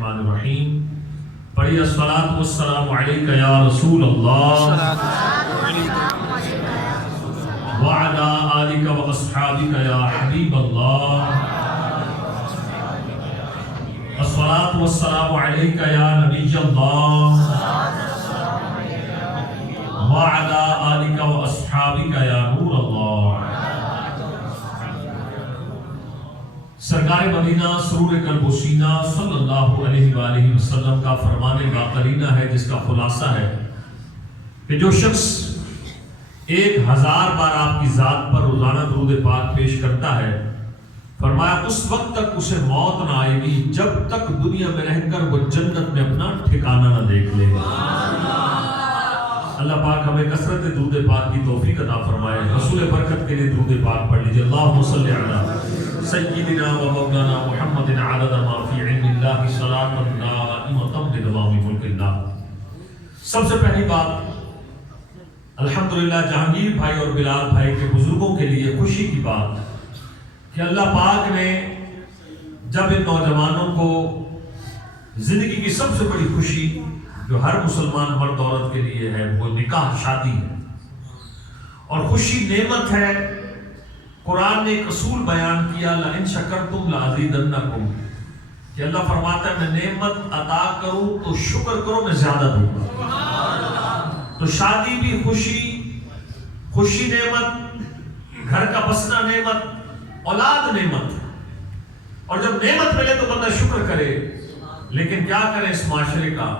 الرحمن الرحیم. پڑھیے الصلاۃ والسلام علیک یا رسول اللہ وعلی آلک واصحابک یا حبیب اللہ. الصلاۃ والسلام علیک یا نبی اللہ وعلی آلک واصحابک یا نور اللہ. سرکار مدینہ سرور قلب و سینہ صلی اللہ علیہ وآلہ وسلم کا فرمان باقرینہ ہے، جس کا خلاصہ ہے کہ جو شخص 1000 بار آپ کی ذات پر روزانہ درود پاک پیش کرتا ہے، فرمایا اس وقت تک اسے موت نہ آئے گی جب تک دنیا میں رہ کر وہ جنت میں اپنا ٹھکانہ نہ دیکھ لے گا. اللہ پاک ہمیں کثرت درود پاک کی توفیق عطا فرمائے. رسول برکت کے لیے درود پاک پڑھ لیجیے. اللہم صلی علی سیدنا و مولانا محمد عدد ما فی علم اللہ صلاۃ دائمۃ بدوام ملک اللہ. سب سے پہلی بات الحمدللہ جہانگیر بھائی اور بلال بھائی کے بزرگوں کے لیے خوشی کی بات کہ اللہ پاک نے جب ان نوجوانوں کو زندگی کی سب سے بڑی خوشی جو ہر مسلمان مرد عورت کے لیے ہے وہ نکاح شادی ہے اور خوشی نعمت ہے. قرآن نے ایک اصول بیان کیا لئن شکرتم لازیدنکم کہ اللہ فرماتا ہے میں نعمت عطا کروں تو شکر کرو میں زیادہ دوں گا. تو شادی بھی خوشی نعمت، گھر کا بسنا نعمت، اولاد نعمت. اور جب نعمت ملے تو بندہ شکر کرے. لیکن کیا کرے اس معاشرے کا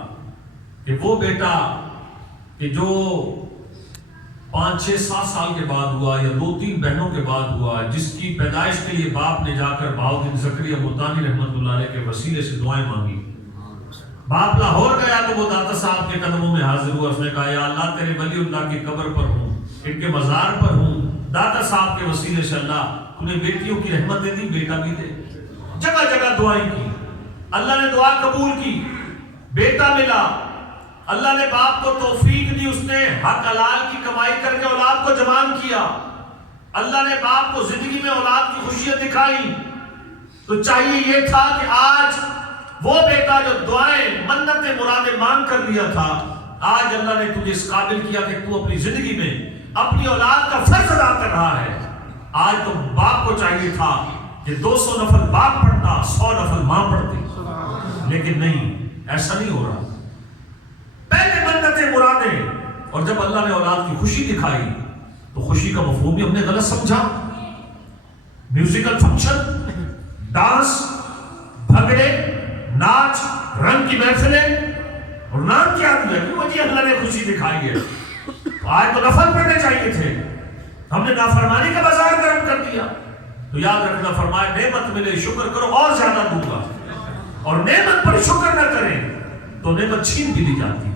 کہ وہ بیٹا کہ جو 5 6 7 سال کے بعد ہوا یا 2 3 بہنوں کے بعد ہوا، جس کی پیدائش کے لیے باپ نے جا کر بہاؤدین زکریا ملتانی رحمۃ اللہ علیہ کے وسیلے سے دعائیں مانگی. باپ لاہور گیا تو وہ داتا صاحب کے قدموں میں حاضر ہوا. اس نے کہا یا اللہ تیرے ولی اللہ کی قبر پر ہوں، ان کے مزار پر ہوں، داتا صاحب کے وسیلے سے اللہ تو نے بیٹیوں کی رحمت دے دی، بیٹا بھی دے. جگہ جگہ دعائیں کی، اللہ نے دعا قبول کی، بیٹا ملا. اللہ نے باپ کو توفیق دی، اس نے حق حلال کی کمائی کر کے اولاد کو جوان کیا. اللہ نے باپ کو زندگی میں اولاد کی خوشیاں دکھائی. تو چاہیے یہ تھا کہ آج وہ بیٹا جو دعائیں منتیں مرادیں مانگ کر لیا تھا، آج اللہ نے تجھے اس قابل کیا کہ تو اپنی زندگی میں اپنی اولاد کا فرض ادا کر رہا ہے. آج تو باپ کو چاہیے تھا کہ 200 نفل باپ پڑھتا، 100 نفل ماں پڑھتی. لیکن نہیں، ایسا نہیں ہو رہا. پہلے منتیں مرادیں، اور جب اللہ نے اولاد کی خوشی دکھائی تو خوشی کا مفہوم بھی ہم نے غلط سمجھا. میوزیکل فنکشن، ڈانس، بھگڑے، ناچ، رنگ کی محفلیں، اور نام کیا دیا کہ وہ جی اللہ نے خوشی دکھائی ہے. آج تو نفل پڑھنے چاہیے تھے، ہم نے نافرمانی کا بازار گرم کر دیا. تو یاد رکھنا فرمایا نعمت ملے شکر کرو اور زیادہ دوں گا، اور نعمت پر شکر نہ کریں تو نعمت چھین بھی دی جاتی.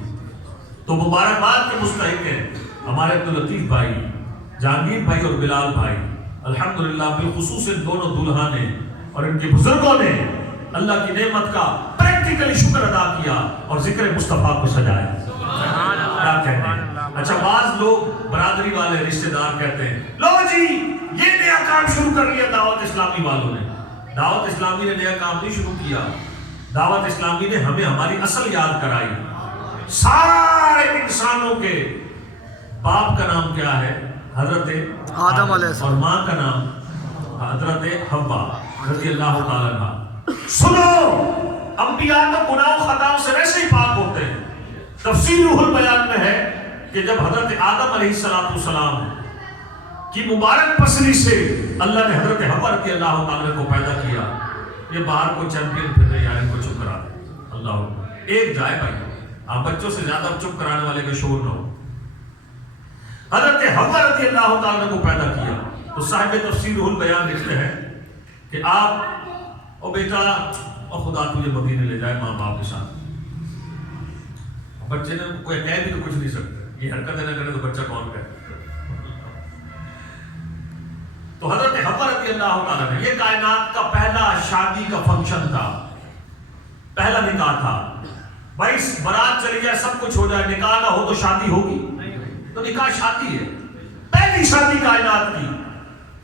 تو مبارکباد کے مستحق ہیں ہمارے عبداللطیف بھائی، جہانگیر بھائی اور بلال بھائی. الحمدللہ بالخصوص ان دونوں دلہا نے اور ان کے بزرگوں نے اللہ کی نعمت کا پریکٹیکلی شکر ادا کیا اور ذکر مصطفیٰ کو سجایا. کیا کہتے ہیں؟ اچھا بعض لوگ برادری والے رشتہ دار کہتے ہیں لو جی یہ نیا کام شروع کر لیا دعوت اسلامی والوں نے. دعوت اسلامی نے نیا کام نہیں شروع کیا. دعوت اسلامی نے ہمیں ہماری اصل یاد کرائی. سارے انسانوں کے باپ کا نام کیا ہے؟ حضرت آدم علیہ السلام، اور ماں کا نام حضرت حوا رضی اللہ تعالیٰ عنہا. سنو، انبیاء تو گناہ و خطاؤں سے ویسے ہی پاک ہوتے ہیں. تفسیر روح البیان میں ہے کہ جب حضرت آدم علیہ السلام کی مبارک پسلی سے اللہ نے حضرت حوا رضی اللہ تعالیٰ کو پیدا کیا. یہ باہر کو چیمپئن پھر رہے یار ان کو چپ کرا دے. اللہ ایک جائے بھائی، آپ بچوں سے زیادہ چپ کرانے والے کا شور نہ ہو. حضرت حوا رضی اللہ تعالیٰ کو پیدا کیا. تو صاحب تفسیر روح البیان لکھتے ہیں کہ آپ او بیٹا او خدا تجھے مدینے لے جائے ماں باپ کے ساتھ. بچے نے کوئی کہہ بھی تو کچھ نہیں سکتے، یہ حرکتیں نہ کرے تو بچہ کون کہے. تو حضرت حوا رضی اللہ تعالیٰ نے، یہ کائنات کا پہلا شادی کا فنکشن تھا، پہلا نکاح تھا. بھائی برات چلی جائے سب کچھ ہو جائے، نکاح نہ ہو تو شادی ہوگی؟ تو نکاح شادی ہے، پہلی شادی کائنات کی.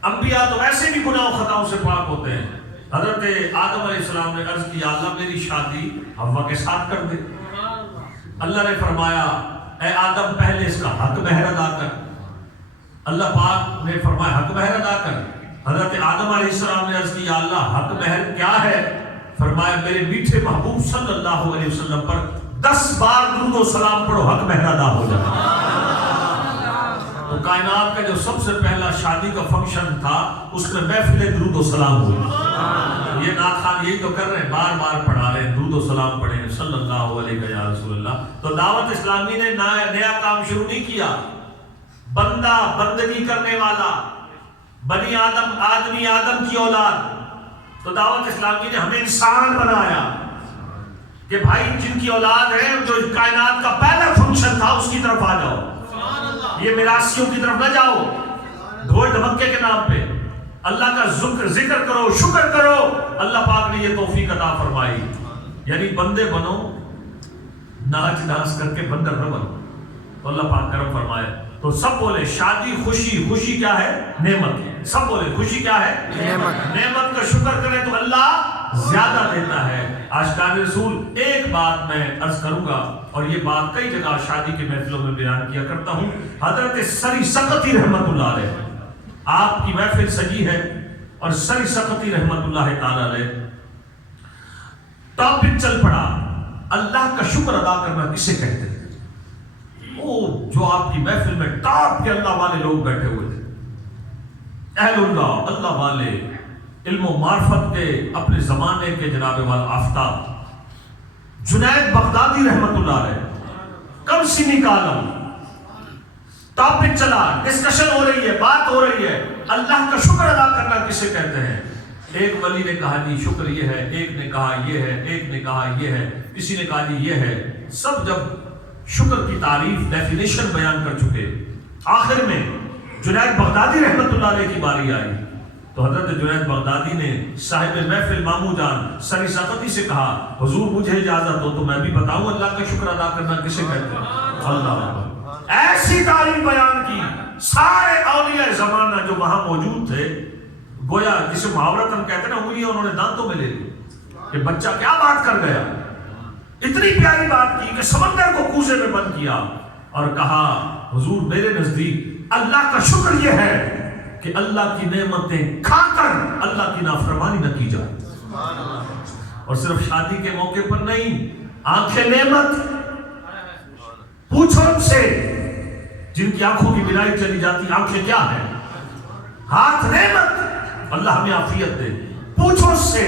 انبیاء تو ویسے بھی گناہ و خطاؤں سے پاک ہوتے ہیں، حضرت آدم علیہ السلام نے عرض کیا اللہ میری شادی حوا کے ساتھ کر دے. اللہ نے فرمایا اے آدم پہلے اس کا حق مہر ادا کر. اللہ پاک نے فرمایا حق مہر ادا کر. حضرت آدم علیہ السلام نے عرض کیا اللہ حق مہر کیا ہے؟ فرمایا میرے میٹھے محبوب صلی اللہ علیہ وسلم پر 10 بار درود و سلام پڑھو حق مہر ادا ہو جائے. تو کائنات کا جو سب سے پہلا شادی کا فنکشن تھا اس میں محفل درود و سلام ہوئی. یہ ناخوان یہی تو کر رہے ہیں، بار بار پڑھا رہے ہیں درود و سلام پڑھیں صلی اللہ علیہ یا رسول اللہ. تو دعوت اسلامی نے نیا کام شروع نہیں کیا. بندہ بندگی کرنے والا بنی آدمی آدم کی اولاد. تو دعوت اسلامی نے ہمیں انسان بنایا کہ بھائی جن کی اولاد ہے جو کائنات کا پہلا فنکشن تھا اس کی طرف آ جاؤ. یہ میراثیوں کی طرف نہ جاؤ ڈھول ڈھمکے کے نام پہ. اللہ کا ذکر کرو، شکر کرو. اللہ پاک نے یہ توفیق عطا فرمائی. یعنی بندے بنو، ناچ ڈانس کر کے بندر نہ بنو. تو اللہ پاک کرم فرمائے. تو سب بولے شادی خوشی. خوشی کیا ہے؟ نعمت. سب بولے خوشی کیا ہے؟ نعمت. نعمت کا شکر کریں تو اللہ زیادہ دیتا ہے. عاشقان رسول ایک بات میں عرض کروں گا اور یہ بات کئی جگہ شادی کے محفلوں میں بیان کیا کرتا ہوں. حضرت سری سقطی رحمت اللہ علیہ، آپ کی محفل سجی ہے اور سری سقطی رحمت اللہ تعالی علیہ ٹاپک چل پڑا اللہ کا شکر ادا کرنا کسے کہتے ہیں. وہ جو آپ کی محفل میں ٹاپ کے اللہ والے لوگ بیٹھے ہوئے تھے، اہل اللہ، اللہ والے، علم و معرفت کے اپنے زمانے کے جناب والا آفتاب جنید بغدادی رحمت اللہ علیہ، کم سنی کالم. ٹاپک چلا، ڈسکشن ہو رہی ہے، بات ہو رہی ہے اللہ کا شکر ادا کرنا کسے کہتے ہیں. ایک ولی نے کہا جی شکر یہ ہے، ایک نے کہا یہ ہے، ایک نے کہا یہ ہے، کسی نے کہا جی یہ ہے. سب جب شکر کی تعریف ڈیفینیشن بیان کر چکے، آخر میں جنید بغدادی رحمت اللہ علیہ کی باری آئی. تو حضرت جنید بغدادی نے صاحب محفل مامو جان سری سقطی سے کہا حضور مجھے اجازت ہو تو میں بھی بتاؤں اللہ کا شکر ادا کرنا کسے کہتے ہیں. اللہ ایسی تعریف بیان کی. سارے اولیاء زمانہ جو وہاں موجود تھے گویا جسے محاورت ہم کہتے ہیں نا انگلیاں انہوں نے دانتوں میں لے لی کہ بچہ کیا بات کر گیا. اتنی پیاری بات کی کہ سمندر کو کوزے میں بند کیا اور کہا حضور میرے نزدیک اللہ کا شکر یہ ہے کہ اللہ کی نعمتیں کھا کر اللہ کی نافرمانی نہ کی جائے. اور صرف شادی کے موقع پر نہیں، آنکھیں نعمت. پوچھو ان سے جن کی آنکھوں کی بینائی چلی جاتی آنکھیں کیا ہیں. ہاتھ نعمت، اللہ ہمیں عافیت دے. پوچھو اس سے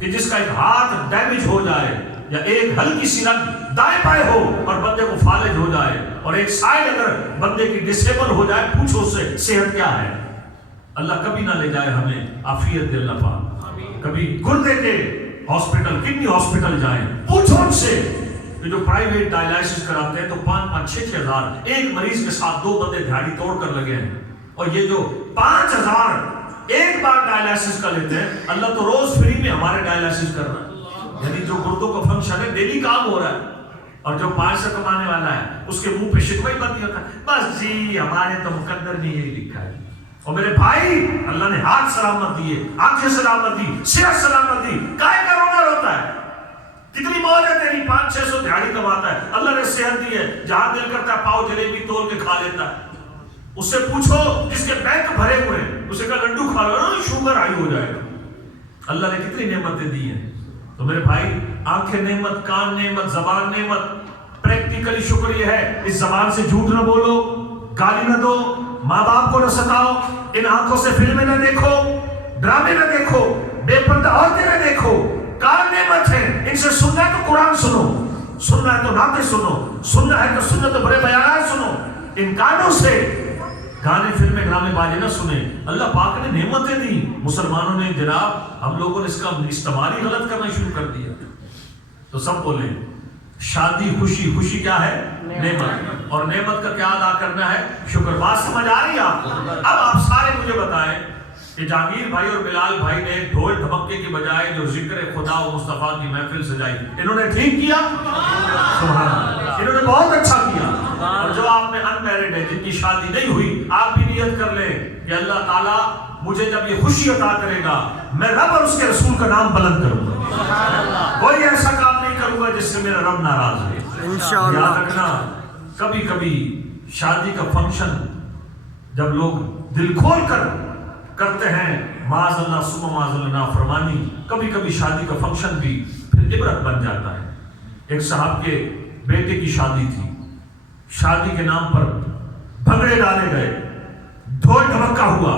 کہ جس کا ایک ہاتھ ڈیمیج ہو جائے یا ایک ہلکی سی رگ دائیں بائیں ہو اور بندے کو فالج ہو جائے اور ایک سائڈ اگر بندے کی ڈسیبل ہو جائے، پوچھو اس سے صحت کیا ہے. اللہ کبھی نہ لے جائے ہمیں، عافیت دے اللہ پاک. کبھی گردے کے ہاسپٹل، کڈنی ہاسپٹل جائیں، پوچھو ان سے جو پرائیویٹ ڈائلائسس کراتے ہیں تو 5-6 ہزار ایک مریض کے ساتھ 2 بندے دھاڑی توڑ کر لگے ہیں. اور یہ جو 5,000 ایک بار ڈائلائسس کا لیتے ہیں، اللہ تو روز فری میں ہمارے ڈائلائسس کر رہا ہے. یعنی جو گردوں کا فنکشن ہے ڈیلی کام ہو رہا ہے. اور جو 5 سے کمانے والا ہے اس کے منہ پہ شکوہ ہی بند ہوتا ہے، بس جی ہمارے تو مقدر میں یہی لکھا ہے. اور میرے بھائی اللہ نے ہاتھ سلامت دیے، آنکھیں سلامت دی، صحت سلامت دی، کائے کا رونا روتا ہے. کتنی موج ہے تیری، 500-600 دہاڑی کماتا ہے، اللہ نے صحت دی ہے، جہاں دل کرتا ہے پاؤ جلیبی تول کے کھا لیتا ہے. اس سے پوچھو جس کے بینک بھرے ہوئے ہیں، اسے کہا لڈو کھا لو شوگر ہائی ہو جائے گا. اللہ نے کتنی نعمتیں دی ہیں. تو میرے بھائی آنکھیں نعمت، کان نعمت، زبان نعمت. پریکٹیکلی شکر یہ ہے اس زبان سے جھوٹ نہ بولو، گالی نہ دو، ماں باپ کو نہ ستاؤ، ان آنکھوں سے فلمیں نہ دیکھو، ڈرامے نہ دیکھو، بے پردہ عورتیں نہ دیکھو. کان نعمت ہے، ان سے سننا ہے تو قرآن سنو، سننا ہے تو نعتیں سنو، سننا ہے تو سنت و بڑے بیانات سنو. ان کانوں سے گانے فلمیں ڈرامے بازی نہ سنیں. اللہ پاک نے نعمتیں دی، مسلمانوں نے جناب ہم لوگوں نے اس کا استعمال ہی غلط کرنا شروع کر دیا. تو سب بولیں شادی خوشی. خوشی کیا ہے؟ نعمت. اور نعمت کا کیا ادا کرنا ہے؟ شکر. بات سمجھ آ رہی ہے آپ کو؟ اب آپ سارے مجھے بتائیں کہ جہانگیر بھائی اور بلال بھائی نے ڈھول دھمکے کی بجائے جو ذکر خدا و مصطفیٰ کی محفل سجائی، انہوں نے ٹھیک کیا؟ سبحان اللہ، انہوں نے بہت اچھا کیا. اور جو آپ میں ان میرڈ ہے، جن کی شادی نہیں ہوئی، آپ بھی نیت کر لیں کہ اللہ تعالیٰ مجھے جب یہ خوشی عطا کرے گا میں رب اور اس کے رسول کا نام بلند کروں گا، کوئی ایسا کام نہیں کروں گا جس سے میرا رب ناراض ہو۔ یاد رکھنا، کبھی کبھی شادی کا فنکشن جب لوگ دل کھول کر کرتے ہیں، معاذ اللہ ثم معاذ اللہ نافرمانی، کبھی کبھی شادی کا فنکشن بھی پھر عبرت بن جاتا ہے۔ ایک صاحب کے بیٹے کی شادی تھی، شادی کے نام پر بھنگڑے ڈالے گئے، ڈھول ڈھمکا ہوا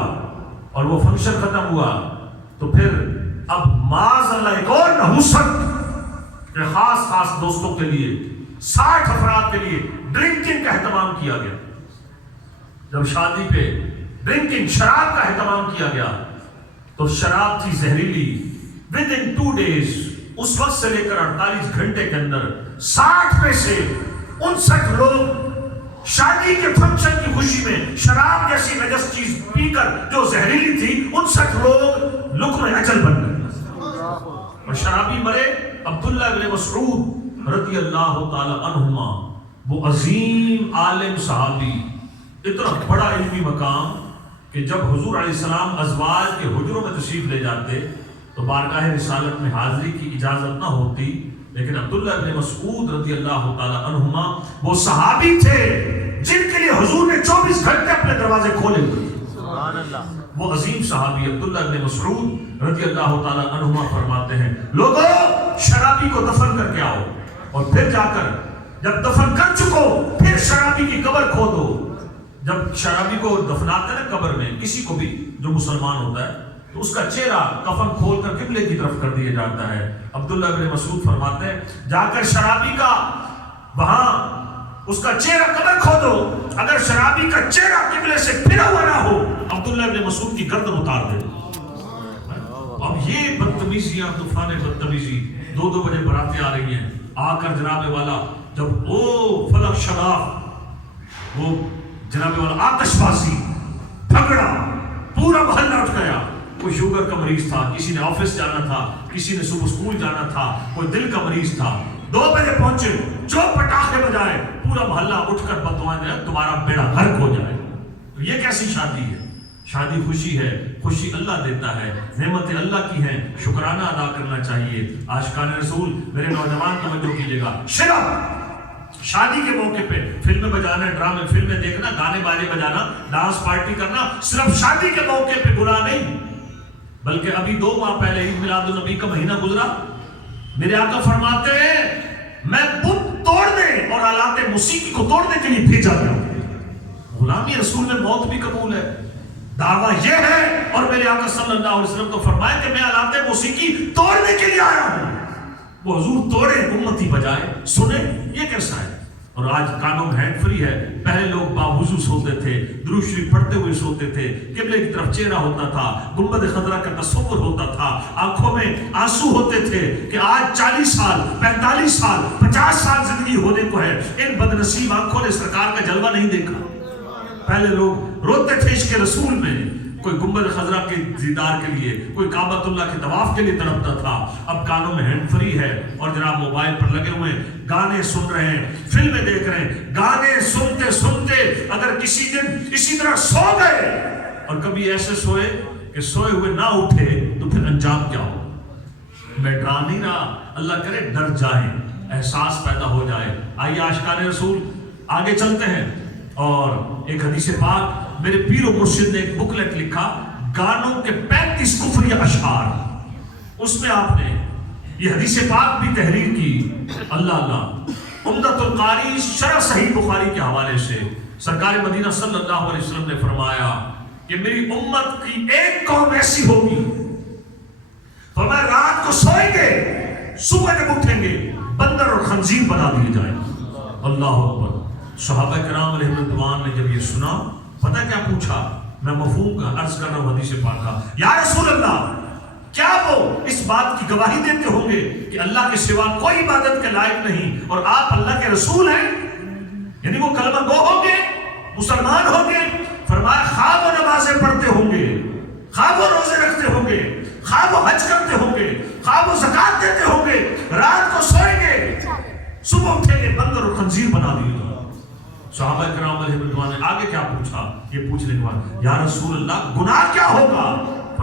اور وہ فنکشن ختم ہوا تو پھر اب معاذ اللہ ایک اور نحوست کہ خاص دوستوں کے لیے 60 افراد کے لیے ڈرنکنگ کا اہتمام کیا گیا۔ جب شادی پہ ڈرنکنگ شراب کا اہتمام کیا گیا تو شراب تھی زہریلی، ود ان 2 days، اس وقت سے لے کر 48 گھنٹے کے اندر 60 میں سے 59 لوگ شادی کے فنکشن کی خوشی میں شراب جیسی نجس چیز پی کر جو زہریلی تھی، 59 لوگ لقمہ اجل بن گئے اور شرابی مرے۔ عبداللہ بن مسعود رضی اللہ تعالی عنہما، وہ عظیم عالم صحابی، اتنا بڑا علمی مقام کہ جب حضور علیہ السلام ازواج کے حجروں میں تشریف لے جاتے تو بارگاہ رسالت میں حاضری کی اجازت نہ ہوتی، لیکن عبداللہ بن مسعود رضی اللہ تعالی عنہما وہ صحابی تھے جن کے لیے حضور نے 24 گھنٹے اپنے دروازے کھولے ہوئے تھے۔ وہ عظیم صحابی عبداللہ بن مسعود رضی اللہ تعالی عنہما فرماتے ہیں، لوگوں شرابی کو دفن کر کے آؤ، اور پھر جا کر جب دفن کر چکو پھر شرابی کی قبر کھودو۔ جب شرابی کو دفناتے ہیں قبر میں، کسی کو بھی جو مسلمان ہوتا ہے، تو اس کا چہرہ کفن کھول کر قبلے کی طرف کر دیا جاتا ہے۔ عبداللہ بن مسعود فرماتے ہیں، جا کر شرابی کا وہاں اس کا چہرہ قبر کھودو، اگر شرابی کا چہرہ قبلے سے پھرا ہوا نہ ہو عبداللہ بن مسعود کی گردن اتار دے۔ اب یہ بدتمیزیاں، طوفان بدتمیزی، 2 بجے براتیں آ رہی ہیں، آ کر جناب والا جب او فلک شگاف، وہ جناب والا آتش بازی، جھگڑا، پورا محلہ اٹھ گیا۔ کوئی شوگر کا مریض تھا، کسی نے آفس جانا تھا، کسی نے صبح اسکول جانا تھا، کوئی دل کا مریض تھا، 2 بجے پہنچے، جو پٹاخے بجائے، پورا محلہ اٹھ کر بددعائیں دے، تمہارا بیڑا غرق ہو جائے۔ تو یہ کیسی شادی ہے؟ شادی خوشی ہے، خوشی اللہ دیتا ہے، نعمتیں اللہ کی ہیں، شکرانہ ادا کرنا چاہیے۔ عاشقان رسول میرے نوجوان توجہ کیجیے گا، شرف شادی کے موقع پہ فلمیں بجانا، ڈرامے فلمیں دیکھنا، گانے باجے بجانا، ڈانس پارٹی کرنا صرف شادی کے موقع پہ گناہ نہیں، بلکہ ابھی 2 ماہ پہلے عید میلاد النبی کا مہینہ گزرا، میرے آقا فرماتے ہیں میں بت توڑنے اور آلات موسیقی کو توڑنے کے لیے بھیجا گیا ہوں۔ غلامی رسول میں موت بھی قبول ہے، دعویٰ یہ ہے، اور میرے آقا صلی اللہ علیہ وسلم تو فرمائے کہ میں آلات موسیقی توڑنے کے لیے آیا ہوں۔ وہ حضور توڑے، امتی بجائے، سنے، یہ کیسا ہے؟ اور آج کانوں میں ہینڈ فری ہے۔ پہلے لوگ باوضو سوتے تھے، درود شریف پڑھتے ہوئے سوتے تھے، قبلے کی طرف چہرہ ہوتا تھا، گنبد خضرا کا تصور ہوتا تھا، آنکھوں میں آنسو ہوتے تھے کہ آج 40 سال 45 سال 50 سال زندگی ہونے کو ہے، ان بد نصیب آنکھوں نے سرکار کا جلوہ نہیں دیکھا۔ پہلے لوگ روتے تھے عشق رسول میں، کوئی گنبد خضرا کے دیدار کے لیے، کوئی کعبۃ اللہ کے طواف کے لیے تڑپتا تھا۔ اب کانوں میں ہینڈ فری ہے اور جناب موبائل پر لگے ہوئے گانے سن رہے ہیں، فلمیں دیکھ رہے ہیں، گانے سنتے سنتے اگر کسی دن اسی طرح سو گئے اور کبھی ایسے سوئے کہ سوئے ہوئے نہ اٹھے تو پھر انجام کیا ہو؟ میں ڈرا نہیں رہا، اللہ کرے ڈر جائیں، احساس پیدا ہو جائے۔ آئیے عاشقان رسول آگے چلتے ہیں، اور ایک حدیث پاک میرے پیر و مرشد نے ایک بکلیٹ لکھا، گانوں کے 35 کفری اشعار، اس میں آپ نے یہ حدیث پاک بھی تحریر کی۔ اللہ اللہ، عمدۃ القاری شرح صحیح بخاری کے حوالے سے سرکار مدینہ صلی اللہ علیہ وسلم نے فرمایا کہ میری امت کی ایک قوم ایسی ہوگی، فرمایا رات کو سوئیں گے، صبح جب اٹھیں گے بندر اور خنزیر بنا دیے جائیں گے۔ اللہ اکبر۔ صحابہ کرام علیہ رضوان نے جب یہ سنا، پتہ کیا پوچھا؟ میں مفہوم کا عرض کر رہا ہوں حدیث پاک کا، یا رسول اللہ، کیا وہ اس بات کی گواہی دیتے ہوں گے کہ اللہ کے سوا کوئی عبادت کے لائق نہیں اور آپ اللہ کے رسول ہیں؟ یعنی وہ کلمہ گو ہوں گے، مسلمان ہوں گے؟ فرمایا خواہ وہ نمازیں پڑھتے ہوں گے، خواہ وہ روزے رکھتے ہوں گے، خواہ وہ حج کرتے ہوں گے، خواہ وہ زکات دیتے ہوں گے، رات کو سوئیں گے، صبح اٹھیں گے بندر اور خنزیر بنا دیے گا۔ صحابہ کرام علیہ رضوان نے آگے کیا پوچھا؟ یہ پوچھنے کے بعد یا رسول اللہ گناہ کیا ہوگا؟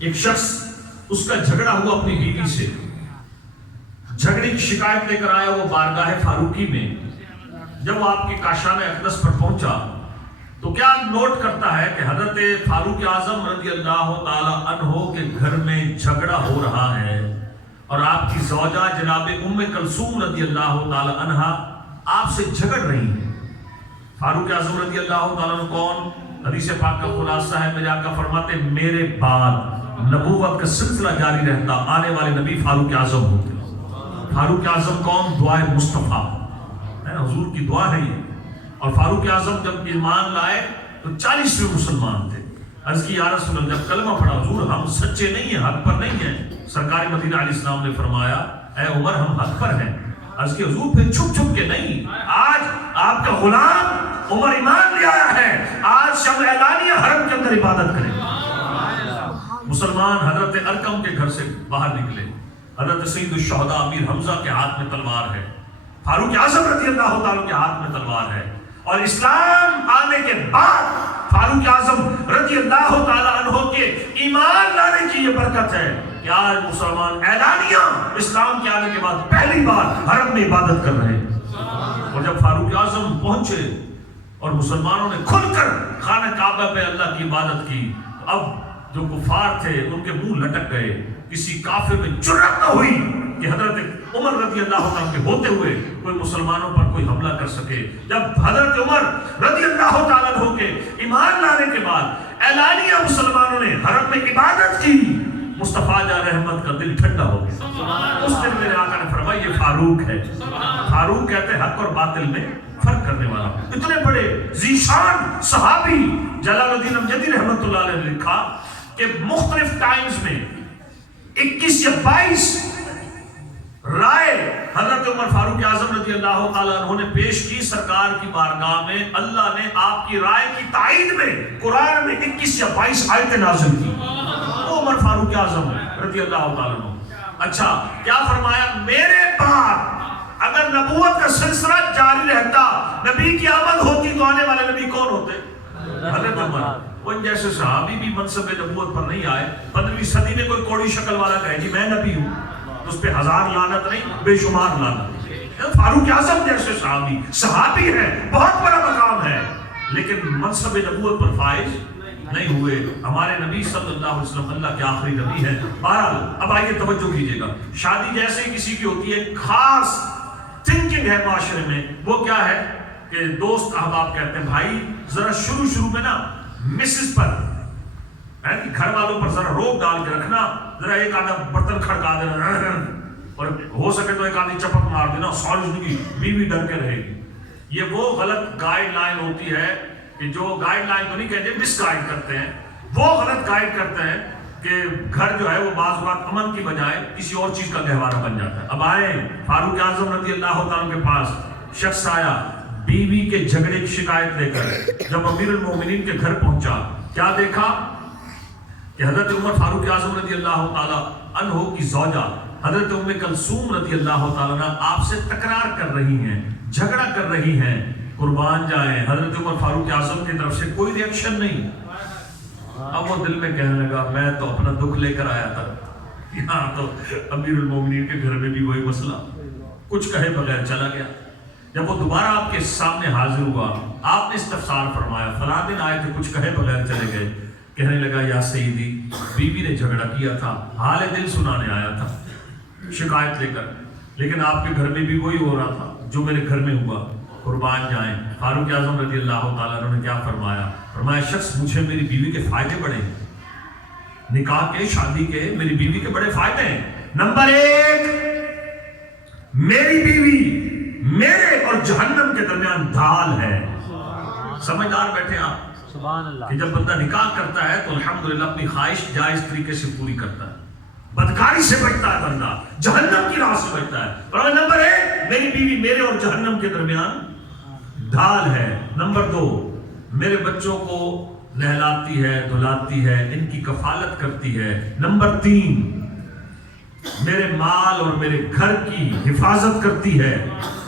ایک شخص اس کا جھگڑا ہوا اپنی بیوی سے، جھگڑے کی شکایت لے کر آیا وہ بارگاہ فاروقی میں۔ جب وہ آپ کے کاشانہ اقدس پر پہنچا تو کیا نوٹ کرتا ہے کہ حضرت فاروق اعظم رضی اللہ تعالی عنہ کے گھر میں جھگڑا ہو رہا ہے اور آپ کی زوجہ جناب ام کلثوم رضی اللہ تعالی عنہ آپ سے جھگڑ رہی ہیں۔ فاروق اعظم رضی اللہ تعالیٰ عنہ کون؟ حدیث پاک کا خلاصہ ہے، میرے آقا فرماتے ہیں میرے بعد نبوت کا سلسلہ جاری رہتا، آنے والے نبی فاروق اعظم ہوتے۔ فاروق اعظم کون؟ دعائے مصطفیٰ ہے، حضور کی دعا ہے یہ۔ اور فاروق اعظم جب ایمان لائے تو 40ویں مسلمان تھے۔ عرض کی یا رسول اللہ، جب کلمہ پڑھا حضور ہم سچے نہیں ہیں، حق پر نہیں ہیں، سرکار مدینہ علیہ السلام نے فرمایا اے عمر ہم حق پر ہیں۔ عرض کی حضور پھر چھپ چھپ کے نہیں، آج آپ کا غلام عمر ایمان لے آیا ہے، آج شب اعلانیہ حرم کے اندر عبادت کریں۔ مسلمان حضرت ارقم کے گھر سے باہر نکلے، حضرت سید الشہداء امیر حمزہ کے ہاتھ میں تلوار ہے، فاروق اعظم رضی اللہ تعالیٰ کے ہاتھ میں تلوار ہے، اور اسلام آنے کے بعد فاروق اعظم رضی اللہ تعالیٰ عنہ کے ایمان لانے کی یہ برکت ہے کہ آج مسلمان اعلانیہ اسلام کے آنے کے بعد پہلی بار حرم میں عبادت کر رہے ہیں۔ اور جب فاروق اعظم پہنچے اور مسلمانوں نے کھل کر خانہ کعبہ پہ اللہ کی عبادت کی، اب جو کفار تھے ان کے منہ لٹک گئے، کسی کافر میں جرأت نہ ہوئی کہ حضرت عمر رضی اللہ عنہ کے ہوتے ہوئے کوئی مسلمانوں پر کوئی حملہ کر سکے۔ جب حضرت عمر رضی اللہ تعالیٰ عنہ کے ایمان لانے کے بعد اعلانیہ مسلمانوں نے حرم میں عبادت کی، مصطفیٰ جان رحمت کا دل ٹھنڈا ہو گیا۔ اس دن میرے آقا نے فرمایا یہ فاروق ہے۔ فاروق کہتے ہیں حق اور باطل میں فرق کرنے والا۔ اتنے بڑے ذیشان صحابی جلال الدین امجدی رحمت اللہ علیہ نے لکھا کہ مختلف ٹائمز میں 21 یا 22 رائے حضرت عمر فاروق اعظم رضی اللہ تعالیٰ عنہ نے پیش کی سرکار کی بارگاہ میں۔ اللہ نے آپ کی رائے کی تائید میں قرآن میں 21 یا 22 آیتیں نازل کی۔ وہ عمر فاروق اعظم رضی اللہ تعالیٰ عنہ۔ اچھا کیا فرمایا؟ میرے بعد اگر نبوت کا سلسلہ جاری رہتا، نبی کی آمد ہوتی تو آنے والے نبی کون ہوتے؟ حضرت عمر۔ ان جیسے صحابی بھی منصب نبوت پر نہیں آئے۔ 15ویں صدی میں کوئی کوڑی شکل والا کہے جی میں نبی ہوں، اس پہ ہزار لعنت نہیں بے شمار لعنت۔ فاروق اعظم جیسے صحابی ہیں، بہت بڑا مقام ہے، لیکن منصب نبوت پر فائز نہیں ہوئے۔ ہمارے نبی صلی اللہ علیہ وسلم اللہ کے آخری نبی ہیں۔ بہرحال اب آئیے توجہ کیجئے گا، شادی جیسے کسی کی ہوتی ہے خاص تھنکنگ ہے معاشرے میں، وہ کیا ہے کہ دوست احباب کہتے ہیں بھائی ذرا شروع میں نا مسز پر گھر والوں پر ذرا روک ڈال کے رکھنا، ذرا ایک آدھا برتن کھڑکا دینا اور ہو سکے تو ایک آدھی چپک مار دینا، ساری زندگی بیوی ڈر کے رہے گی۔ یہ وہ غلط گائیڈ لائن ہوتی ہے کہ جو گائیڈ لائن تو نہیں کہتے، مس گائیڈ کرتے ہیں، وہ غلط گائیڈ کرتے ہیں کہ گھر جو ہے وہ بعض اوقات امن کی بجائے کسی اور چیز کا گہوارہ بن جاتا ہے۔ اب آئے فاروق اعظم رضی اللہ تعالیٰ کے پاس شخص آیا بیوی کے جھگڑے کی شکایت لے کر۔ جب امیر المومنین کے گھر پہنچا کیا دیکھا کہ حضرت عمر فاروق اعظم رضی اللہ تعالیٰ عنہ کی زوجہ حضرت ام کلثوم رضی اللہ تعالیٰ عنہ آپ سے تکرار کر رہی ہیں، جھگڑا کر رہی ہیں۔ قربان جائیں حضرت عمر فاروق اعظم کی طرف سے کوئی ریئیکشن نہیں۔ اب وہ دل میں کہنے لگا میں تو اپنا دکھ لے کر آیا تھا، یہاں تو امیر المومنین کے گھر میں بھی وہی مسئلہ، کچھ کہے بغیر چلا گیا۔ جب وہ دوبارہ آپ کے سامنے حاضر ہوا، آپ نے استفسار فرمایا، فلاں دن آئے تھے کچھ کہے بغیر چلے گئے۔ کہنے لگا یا سیدی بیوی نے جھگڑا کیا تھا، حال دل سنانے آیا تھا شکایت لے کر، لیکن آپ کے گھر میں بھی وہی ہو رہا تھا جو میرے گھر میں ہوا۔ قربان جائیں فاروق اعظم رضی اللہ تعالیٰ عنہ نے کیا فرمایا؟ فرمایا شخص مجھے میری بیوی کے فائدے بڑے ہیں، نکاح کے شادی کے میری بیوی کے بڑے فائدے ہیں۔ نمبر 1 میری بیوی میرے اور جہنم کے درمیان ڈھال ہے۔ سمجھدار بیٹھے آپ سبحان اللہ کہ جب بندہ نکاح کرتا ہے تو الحمدللہ اپنی خواہش جائز طریقے سے پوری کرتا ہے، بدکاری سے بچتا ہے، بندہ جہنم کی راہ سے بچتا ہے۔ اور نمبر 1 میری بیوی میرے اور جہنم کے درمیان ڈھال ہے۔ نمبر 2 میرے بچوں کو نہلاتی ہے، دھلاتی ہے، ان کی کفالت کرتی ہے۔ نمبر 3 میرے مال اور میرے گھر کی حفاظت کرتی ہے۔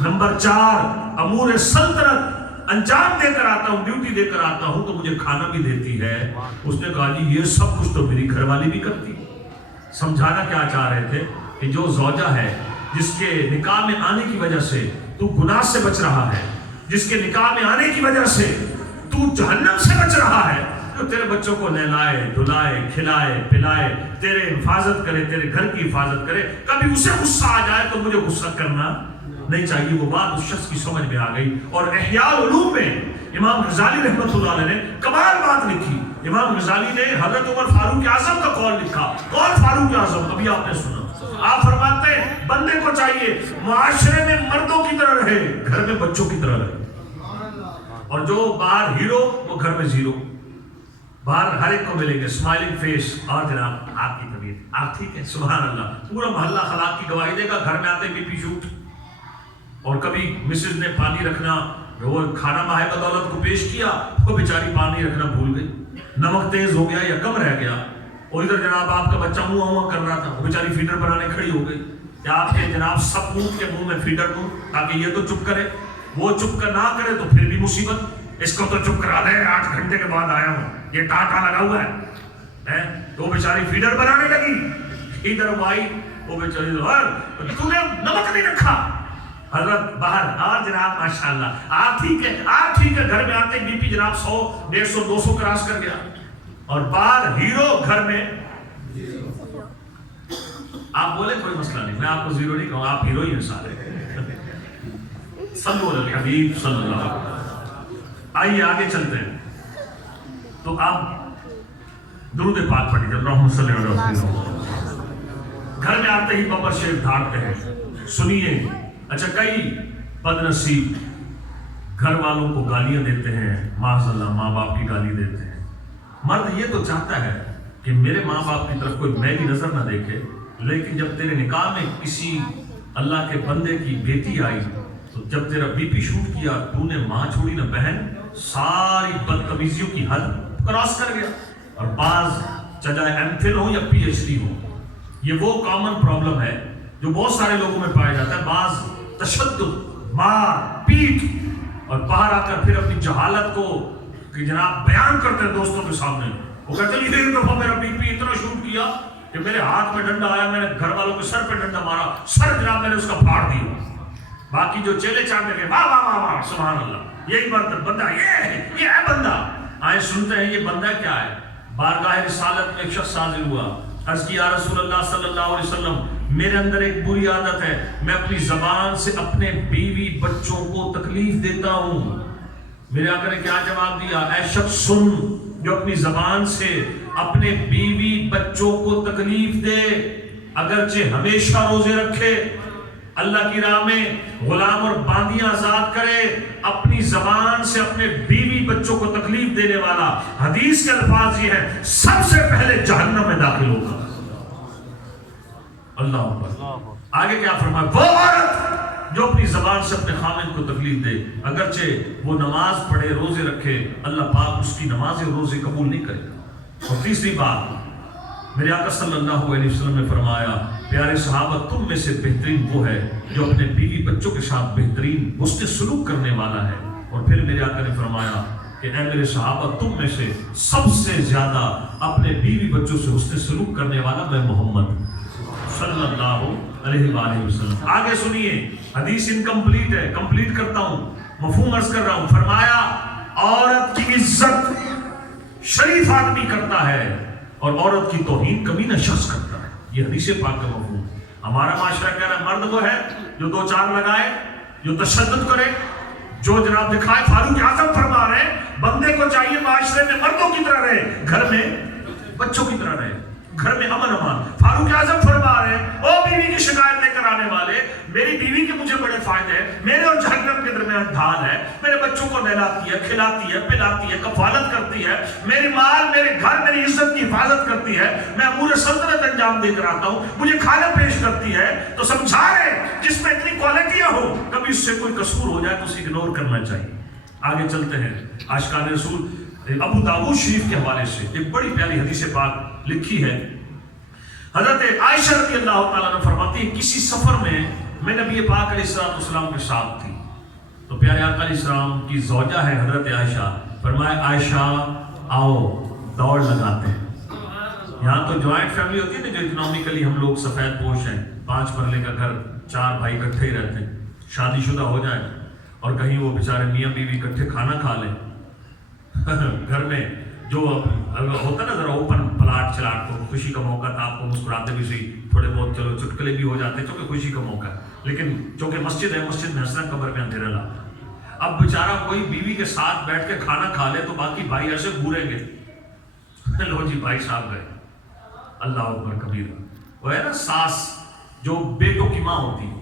نمبر 4 امور سلطنت انجام دے کر آتا ہوں، ڈیوٹی دے کر آتا ہوں تو مجھے کھانا بھی دیتی ہے۔ اس نے کہا جی یہ سب کچھ تو میری گھر والی بھی کرتی۔ سمجھانا کیا چاہ رہے تھے کہ جو زوجہ ہے جس کے نکاح میں آنے کی وجہ سے تو گناہ سے بچ رہا ہے، جس کے نکاح میں آنے کی وجہ سے تو جہنم سے بچ رہا ہے، جو تیرے بچوں کو نہلائے دھلائے کھلائے پلائے، تیرے حفاظت کرے، تیرے گھر کی حفاظت کرے، کبھی اسے غصہ آ جائے تو مجھے غصہ کرنا نہیں چاہیے۔ وہ بات اس شخص کی سمجھ میں آ گئی۔ اور احیاء العلوم میں امام غزالی رحمۃ اللہ علیہ نے کمال بات لکھی۔ امام غزالی نے حضرت عمر فاروق اعظم کا قول لکھا۔ کون فاروق اعظم؟ ابھی آپ نے سنا۔ آپ فرماتے ہیں بندے کو چاہیے معاشرے میں مردوں کی طرح رہے، گھر میں بچوں کی طرح رہے، اور جو باہر ہیرو وہ گھر میں زیرو۔ باہر ہر ایک کو ملیں گے اسمائلنگ فیس، اور جناب آپ کی طبیعت آپ ٹھیک ہے، سبحان اللہ، پورا محلہ خلاق کی گواہی دے گا۔ گھر میں آتے بی پی شوٹ، اور کبھی مسز نے پانی رکھنا، وہ کھانا ماہ بدولت کو پیش کیا، وہ بیچاری پانی رکھنا بھول گئی، نمک تیز ہو گیا یا کم رہ گیا، اور ادھر جناب آپ کا بچہ منہ کر رہا تھا، وہ بیچاری فیڈر بنانے کھڑی ہو گئی، یا آپ کے جناب سب منہ کے منہ میں فیڈر دوں تاکہ یہ تو چپ کرے، وہ چپ کر نہ کرے تو پھر بھی مصیبت، اس کو تو چپ کرا دے، 8 گھنٹے کے بعد آیا ہوں، یہ ٹاٹا لگا ہوا ہے، تو وہ بیچاری فیڈر بنانے لگی، ادھر آئی وہ بیچاری تو نے نمک نہیں رکھا، حضرت باہر، اور جناب ماشاءاللہ آپ ٹھیک ہے، آپ ٹھیک ہے، گھر میں آتے بی پی جناب 100 150 200 کراس کر گیا، اور باہر ہیرو، گھر میں آپ بولے کوئی مسئلہ نہیں، میں آپ کو زیرو نہیں کہوں، آپ ہیرو ہی ہیں سارے۔ صلو علی الحبیب صلی اللہ علیہ وسلم۔ آئیے آگے چلتے ہیں، تو آپ درود پاک پڑھیے، اللہم صلی علی وسلم۔ گھر میں آتے ہی ببر شیخ دھاڑتے ہیں، سنیے۔ اچھا، کئی بد نصیب گھر والوں کو گالیاں دیتے ہیں، معاذ اللہ ماں باپ کی گالی دیتے ہیں۔ مرد یہ تو چاہتا ہے کہ میرے ماں باپ کی طرف کوئی میلی نظر نہ دیکھے، لیکن جب تیرے نکاح میں کسی اللہ کے بندے کی بیٹی آئی تو جب تیرا بی پی شوٹ کیا، تو نے ماں چھوڑی نہ بہن، ساری بدتمیزیوں کی حد کراس کر گیا۔ اور بعض چاہے ایم فل ہو یا پی ایچ ڈی ہو، یہ وہ کامن پرابلم ہے جو بہت سارے لوگوں میں پایا جاتا ہے، بعض تشدد، مار پیٹ، اور باہر آ کر پھر اپنی جہالت کو کہ جناب بیان کرتے ہیں دوستوں کے سامنے۔ وہ کہتے ہیں ایک دفعہ میرا بی پی اتنا شوٹ کیا کہ میرے ہاتھ میں ڈنڈا آیا، میں نے گھر والوں کے سر پہ ڈنڈا مارا، سر جناب میں نے اس کا پھاڑ دیا۔ باقی جو چیلے چاندے گئے، واہ واہ واہ واہ سبحان اللہ، یہی بندہ، یہ ہے بندہ۔ آئے سنتے ہیں یہ بندہ کیا ہے۔ بارگاہ رسالت میں ایک شخص حاضر ہوا، عرض کی یا رسول اللہ صلی اللہ علیہ وسلم، میرے اندر ایک بری عادت ہے، میں اپنی زبان سے اپنے بیوی بچوں کو تکلیف دیتا ہوں۔ میرے آقا نے کیا جواب دیا؟ اے شخص سن، جو اپنی زبان سے اپنے بیوی بچوں کو تکلیف دے، اگرچہ ہمیشہ روزے رکھے، اللہ کی راہ میں غلام اور باندیاں آزاد کرے، اپنی زبان سے اپنے بیوی بچوں کو تکلیف دینے والا، حدیث کے الفاظ یہ ہیں، سب سے پہلے جہنم میں داخل ہوگا۔ اللہ اکبر۔ آگے کیا فرمایا؟ وہ عورت جو اپنی زبان سے اپنے خامن کو تکلیف دے، اگرچہ وہ نماز پڑھے روزے رکھے، اللہ پاک اس کی نماز اور روزے قبول نہیں کرے گا۔ اور تیسری بات، میرے آقا صلی اللہ علیہ وسلم نے فرمایا، پیارے صحابہ تم میں سے بہترین وہ ہے جو اپنے بیوی بچوں کے ساتھ بہترین حسن سلوک کرنے والا ہے۔ اور پھر میرے آقا نے فرمایا کہ اے میرے صحابہ تم میں سے سب سے زیادہ اپنے بیوی بچوں سے حسن سلوک کرنے والا میں محمد صلی اللہ علیہ وآلہ وسلم۔ آگے سنیے، حدیث انکمپلیٹ ہے، کمپلیٹ کرتا ہوں، مفہوم عرض کر رہا ہوں۔ فرمایا عورت کی عزت شریف آدمی کرتا ہے اور عورت کی توہین کمینہ شخص کرتا ہے۔ یہ حدیث پاک کا مفہوم۔ ہمارا معاشرہ کہہ رہا ہے مرد وہ ہے جو 2 4 لگائے، جو تشدد کرے، جو جناب دکھائے۔ فاروق اعظم فرما رہے ہیں بندے کو چاہیے معاشرے میں مردوں کی طرح رہے، گھر میں بچوں کی طرح رہے، گھر میں امن امان۔ فاروق اعظم فرما رہے ہیں او بیوی کی شکایت لے کر آنے والے، میری بیوی کے مجھے بڑے فائدے ہیں، میرے اور جہنم کے درمیان ڈھال ہے، میرے بچوں کو نہلاتی ہے، کھلاتی ہے، پلاتی ہے، کفالت کرتی ہے، میری مال، میرے گھر، میری عزت کی حفاظت کرتی ہے، میں امور سلطنت انجام دے کر آتا ہوں، مجھے کھانا پیش کرتی ہے۔ تو سمجھا رہے جس میں اتنی کوالٹیاں ہو، کبھی اس سے کوئی قصور ہو جائے تو اسے اگنور کرنا چاہیے۔ آگے چلتے ہیں، عاشقان رسول ابو داؤد شریف کے حوالے سے ایک بڑی پیاری حدیث پاک لکھی ہے۔ حضرت عائشہ رضی اللہ تعالیٰ نے فرماتی ہے کسی سفر میں میں نبی پاک علیہ السلام کے ساتھ تھی، تو پیارے آقا علیہ السلام کی زوجہ ہے حضرت عائشہ، فرمایا عائشہ آؤ دوڑ لگاتے ہیں۔ یہاں تو جوائنٹ فیملی ہوتی ہے نا، جو اکنامکلی ہم لوگ سفید پوش ہیں، 5 مرلے کا گھر، 4 بھائی اکٹھے ہی رہتے ہیں، شادی شدہ ہو جائے اور کہیں وہ بیچارے میاں بیوی اکٹھے کھانا کھا لیں گھر میں، جو ہوتا نا ذرا اوپن پلاٹ چلاٹ، تو خوشی کا موقع تھا، آپ کو مسکراتے بھی صحیح، تھوڑے بہت چلو چٹکلے بھی ہو جاتے ہیں چونکہ خوشی کا موقع ہے، لیکن چونکہ مسجد ہے، مسجد میں ہنسنا، قبر میں اندھیرا لاتا ہے۔ اب بیچارہ کوئی بیوی کے ساتھ بیٹھ کے کھانا کھا لے تو باقی بھائی ایسے گھوریں گے، لو جی بھائی صاحب گئے، اللہ اکبر کبیرہ۔ وہ ہے نا ساس جو بیٹوں کی ماں ہوتی ہے،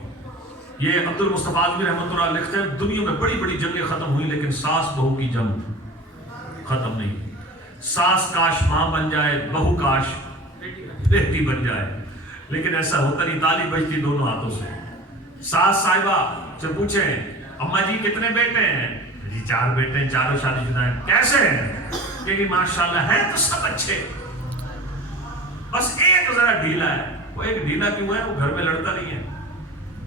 یہ عبد المصطفیٰ اعظمی رحمۃ اللہ علیہ لکھتے ہیں دنیا میں بڑی بڑی جنگیں ختم ہوئی لیکن ساس بہو کی جنگ ختم نہیں۔ ساس کاش ماں بن جائے، بہو کاش بیٹی بن جائے، لیکن ایسا ہوتا نہیں، تالی بجتی دونوں ہاتھوں سے۔ ساس صاحبہ سے پوچھیں اماں جی کتنے بیٹے ہیں؟ جی 4 بیٹے ہیں، چاروں شادی شدہ ہیں۔ کیسے ہیں؟ کہ ماشاءاللہ ہے تو سب اچھے، بس ایک ذرا ڈھیلا ہے۔ وہ ایک ڈھیلا کیوں ہے؟ وہ گھر میں لڑتا نہیں ہے،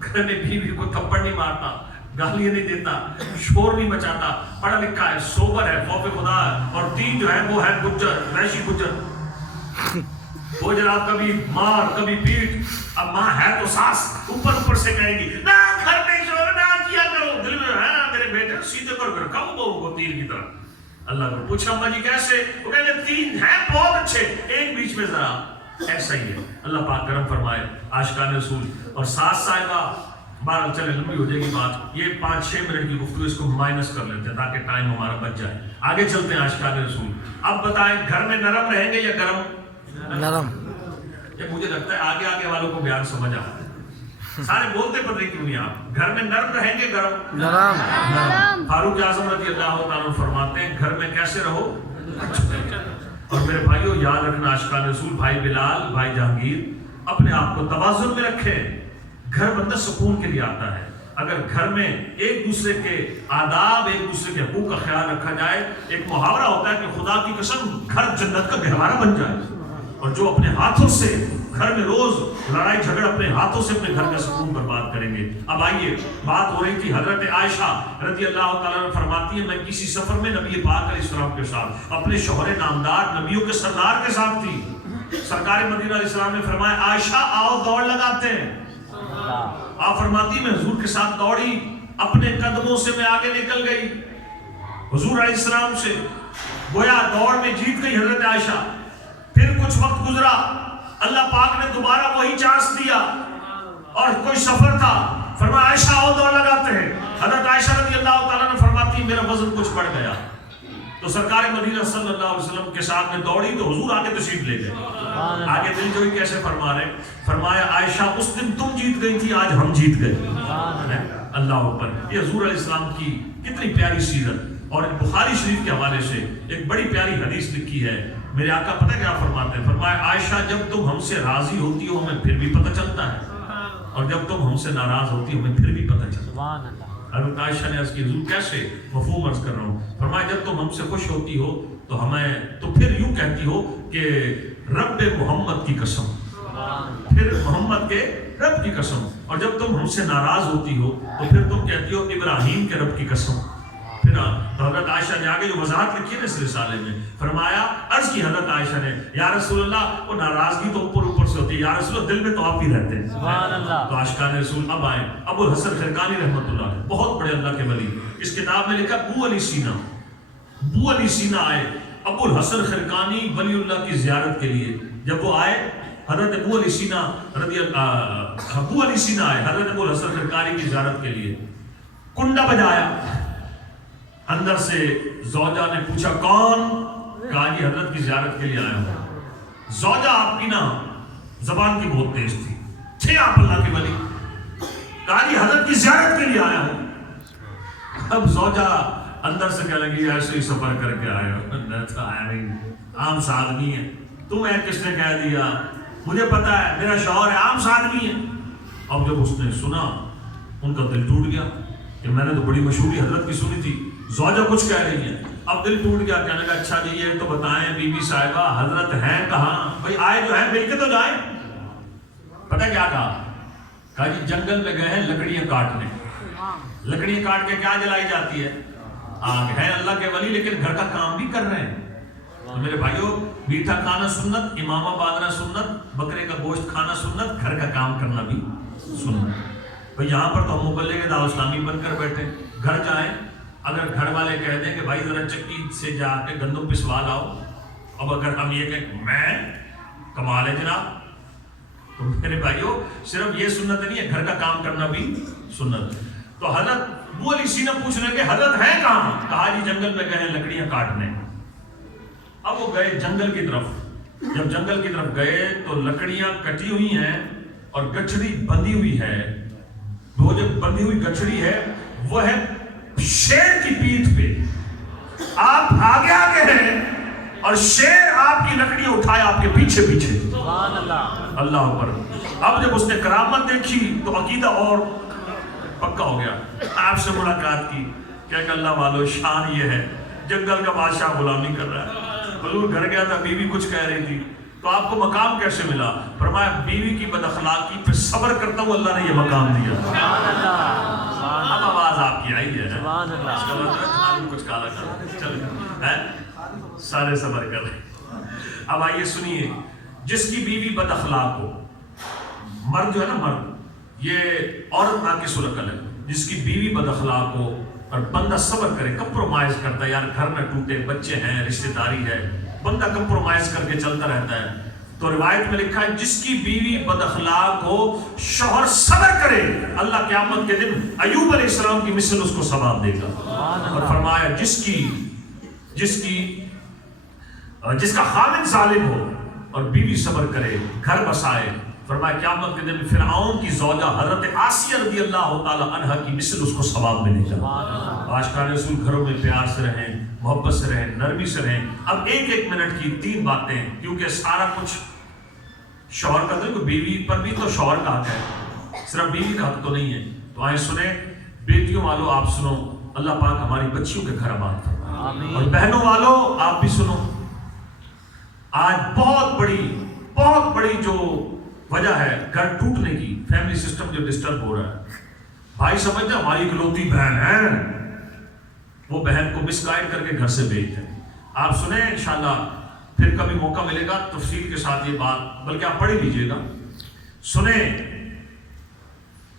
گھر میں بیوی کو تھپڑ نہیں مارتا، گالیاں نہیں دیتا، شور نہیں مچاتا، پڑھا لکھا ہے، سوبر ہے، خوف خدا ہے، اور 3 جو ہے وہ ہے گجر، ویشی گجر، وہ جناب کبھی مار کبھی پیٹ۔ اب ماں ہے تو ساس اوپر سے کہے گی نہ گھر میں شور نہ کیا کرو، دل میں ہے نا میرے بیٹے سیدھے کر کم بہو کو تیر کی طرح۔ اللہ کو پوچھا اماں جی کیسے؟ وہ کہتے 3 ہیں بہت اچھے، ایک بیچ میں ذرا ایسا ہی ہے۔ اللہ پاک کرم فرمائے عاشقان رسول۔ اور ساس صاحبہ، بارہ چلے لمبی ہو جائے گی بات، یہ 5-6 منٹ کی گفتگو، اس کو مائنس کر لیتے ہیں تاکہ ٹائم ہمارا بچ جائے، آگے چلتے ہیں عاشقان رسول۔ اب بتائیں گھر میں نرم رہیں گے یا گرم؟ نرم۔ یہ مجھے لگتا ہے آگے آگے والوں کو بیان سمجھ آ، سارے بولتے پتہ کیوں نہیں آپ؟ گھر میں نرم رہیں گے گرم؟ نرم۔ فاروق اعظم رضی اللہ تعالیٰ فرماتے ہیں گھر میں کیسے رہو؟ اور میرے بھائیوں یاد رکھنا عاشقان رسول، بھائی بلال، بھائی جہانگیر، اپنے آپ کو توازن میں رکھیں۔ گھر بندہ سکون کے لیے آتا ہے، اگر گھر میں ایک دوسرے کے آداب، ایک دوسرے کے حقوق کا خیال رکھا جائے۔ ایک محاورہ ہوتا ہے کہ خدا کی قسم گھر جنت کا گہوارہ بن جائے، اور جو اپنے ہاتھوں سے گھر میں روز لڑائی جھگڑ اپنے ہاتھوں سے اپنے گھر کا سکون برباد کریں گے۔ اب آئیے، بات ہو رہی تھی حضرت عائشہ رضی اللہ تعالیٰ عنہ فرماتی ہے میں کسی سفر میں نبی پاک علیہ السلام کے ساتھ، اپنے شوہر نامدار نبیوں کے سردار کے ساتھ تھی۔ سرکار مدینہ علیہ السلام نے فرمایا عائشہ آؤ دوڑ لگاتے ہیں۔ آپ فرماتی میں حضور کے ساتھ دوڑی، اپنے قدموں سے میں آگے نکل گئی حضور علیہ السلام سے، گویا دوڑ میں جیت گئی حضرت عائشہ۔ پھر کچھ وقت گزرا، اللہ پاک نے دوبارہ وہی چانس دیا، اور کوئی سفر تھا، فرمایا عائشہ آؤ دوڑ لگاتے ہیں۔ حضرت عائشہ رضی اللہ تعالیٰ نے فرماتی میرا وزن کچھ بڑھ گیا، تو سرکار مدینہ صلی اللہ علیہ وسلم کے ساتھ میں دوڑی تو حضور آگے تشریف لے گئے۔ آگے دل جوئی کیسے فرما رہے؟ فرمایا عائشہ اس دن تم جیت گئی تھی، آج ہم جیت گئے۔ اللہ اوپر، یہ حضور علیہ السلام کی کتنی پیاری سیرت۔ اور بخاری شریف کے حوالے سے ایک بڑی پیاری حدیث لکھی ہے، میرے آقا پتہ کیا فرماتے ہیں؟ فرمایا عائشہ جب تم ہم سے راضی ہوتی ہو ہمیں پھر بھی پتہ چلتا ہے، اور جب تم ہم سے ناراض ہوتی ہو ہمیں پھر بھی پتہ چلتا ہے۔ حضرت عائشہ نے عرض کی حضور کیسے؟ مفہوم عرض کر رہا ہوں۔ فرمایا جب تم ہم سے خوش ہوتی ہو تو ہمیں تو پھر یوں کہتی ہو کہ رب محمد کی قسم، پھر محمد کے رب کی قسم، اور جب تم ہم سے ناراض ہوتی ہو تو پھر تم کہتی ہو ابراہیم کے رب کی قسم۔ پھر حضرت عائشہ نے آگے جو وضاحت لکھی ہے اس رسالے میں، فرمایا عرض کی حضرت عائشہ نے یا رسول اللہ وہ ناراضگی تو اوپر سے ہوتی ہے، یا رسول اللہ دل میں تو آپ ہی رہتے ہیں۔ سبحان اللہ۔ تو عاشقان رسول اب آئیں، ابو الحسن خرقانی رحمۃ اللہ علیہ بہت بڑے اللہ کے ولی، اس کتاب میں لکھا بو علی سینا، بو علی سینا آئے ابو الحسن خرقانی ولی اللہ کی زیارت کے لیے۔ جب وہ آئے حضرت ابو علی سینا ابو علی سینا آئے حضرت ابو الحسن خرقانی کی زیارت کے لیے، کنڈا بجایا، اندر سے زوجہ نے پوچھا کون؟ کہا جی حضرت کی زیارت کے لیے آیا ہوں۔ زوجہ آپ کی نا زبان کی بہت تیز تھی، تھے آپ اللہ کے ولی، کہا جی حضرت کی زیارت کے لیے آیا ہوں۔ اب زوجہ اندر سے کہنے لگی ایسے ہی سفر کر کے آیا ہوں، عام سا آدمی ہے، تمہیں کس نے کہہ دیا؟ مجھے پتا ہے میرا شوہر ہے، عام سا آدمی ہے۔ اب جب اس نے سنا ان کا دل ٹوٹ گیا کہ میں نے تو بڑی مشہوری حضرت کی سنی تھی، زوجہ کچھ کہہ رہی ہیں، اب دل ٹوٹ گیا، کہنے لگا اچھا جی یہ تو بتائیں بی بی صاحبہ حضرت ہیں کہاں؟ بھائی آئے جو ہیں مل کے تو جائیں۔ پتہ کیا کہا؟ کہا جی جنگل میں گئے ہیں لکڑیاں کاٹنے۔ لکڑیاں کاٹ کے کیا جلائی جاتی ہے؟ آگ ہے اللہ کے ولی لیکن گھر کا کام بھی کر رہے ہیں. تو میرے بھائیوں میٹھا کھانا سنت, امامہ باندھنا سنت, بکرے کا گوشت کھانا سنت, گھر کا کام کرنا بھی سنت. تو یہاں پر تو ہم مبلغ دعوت اسلامی بن کر بیٹھے. گھر جائیں, اگر گھر والے کہہ دیں کہ بھائی ذرا چکی سے جا کے گندم پسوا لاؤ, اب اگر ہم یہ کہیں میں کمال ہے جناب, تو میرے بھائیوں صرف یہ سنت نہیں ہے, گھر کا کام کرنا بھی سنت. تو حضرت ابو علی سینہ پوچھ رہے کہ حضرت ہے کہاں؟ کہا جی جنگل میں گئے ہیں لکڑیاں کاٹنے. اب وہ گئے جنگل کی طرف. جب جنگل کی طرف گئے تو لکڑیاں کٹی ہوئی ہیں اور گچھڑی بندھی ہوئی ہے. وہ جو بندھی ہوئی گچھڑی ہے وہ ہے شیر کی پیٹھ پہ. آپ آگے آگے ہیں اور شیر آپ کی لکڑیاں اٹھائے آپ کے پیچھے پیچھے. سبحان اللہ, اللہ اکبر. اب جب اس نے کرامت دیکھی تو عقیدہ اور پکا ہو گیا. آپ سے ملاقات کی, کیا کہ اللہ والو شان یہ ہے جنگل کا بادشاہ غلامی کر رہا ہے. حضور گھر گیا تھا, بیوی کچھ کہہ رہی تھی, تو آپ کو مقام کیسے ملا؟ فرمایا بیوی کی بد اخلاقی پہ صبر کرتا ہوں اللہ نے یہ مقام دیا. اب آواز آپ کی آئی ہے, اس کا مطلب کچھ کالا کر چلے سارے صبر کر رہے. اب آئیے سنیے, جس کی بیوی بد اخلاق ہو, مرد جو ہے نا مرد, یہ عورت ناقص العقل ہے. جس کی بیوی بد اخلاق ہو اور بندہ صبر کرے, کمپرومائز کرتا ہے, یار گھر نہ ٹوٹے, بچے ہیں, رشتہ داری ہے, بندہ کمپرومائز کر کے چلتا رہتا ہے. تو روایت میں لکھا ہے جس کی بیوی بد اخلاق ہو شوہر صبر کرے, اللہ قیامت کے دن ایوب علیہ السلام کی مثل اس کو ثواب دے گا. اور فرمایا جس کا خامن ظالم ہو اور بیوی صبر کرے, گھر بسائے, فرمایا قیامت کے دن فرعون کی زوجہ حضرت آسیہ رضی اللہ تعالی عنہا کی مثل اس کو ثواب ملے گا. عاشقان رسول گھروں میں پیار سے رہیں, محبت سے رہیں, نرمی سے رہیں. اب ایک منٹ کی 3 باتیں, کیونکہ سارا کچھ شوہر کا تو, بیوی پر بھی تو شوہر کا حق ہے, صرف بیوی کا حق تو نہیں ہے. تو آئیں سنیں بیٹیوں والوں, آپ سنو, اللہ پاک ہماری بچیوں کے گھر آباد فرمائے. اور بہنوں والوں آپ بھی سنو, آج بہت بڑی جو وجہ ہے گھر ٹوٹنے کی, فیملی سسٹم جو ڈسٹرب ہو رہا ہے. بھائی سمجھتے ہیں ہماری اکلوتی بہن ہے, وہ بہن کو مس گائیڈ کر کے گھر سے بھیجتے ہیں. آپ سنیں انشاءاللہ, پھر کبھی موقع ملے گا تفصیل کے ساتھ یہ بات, بلکہ آپ پڑھ لیجئے گا. سنیں,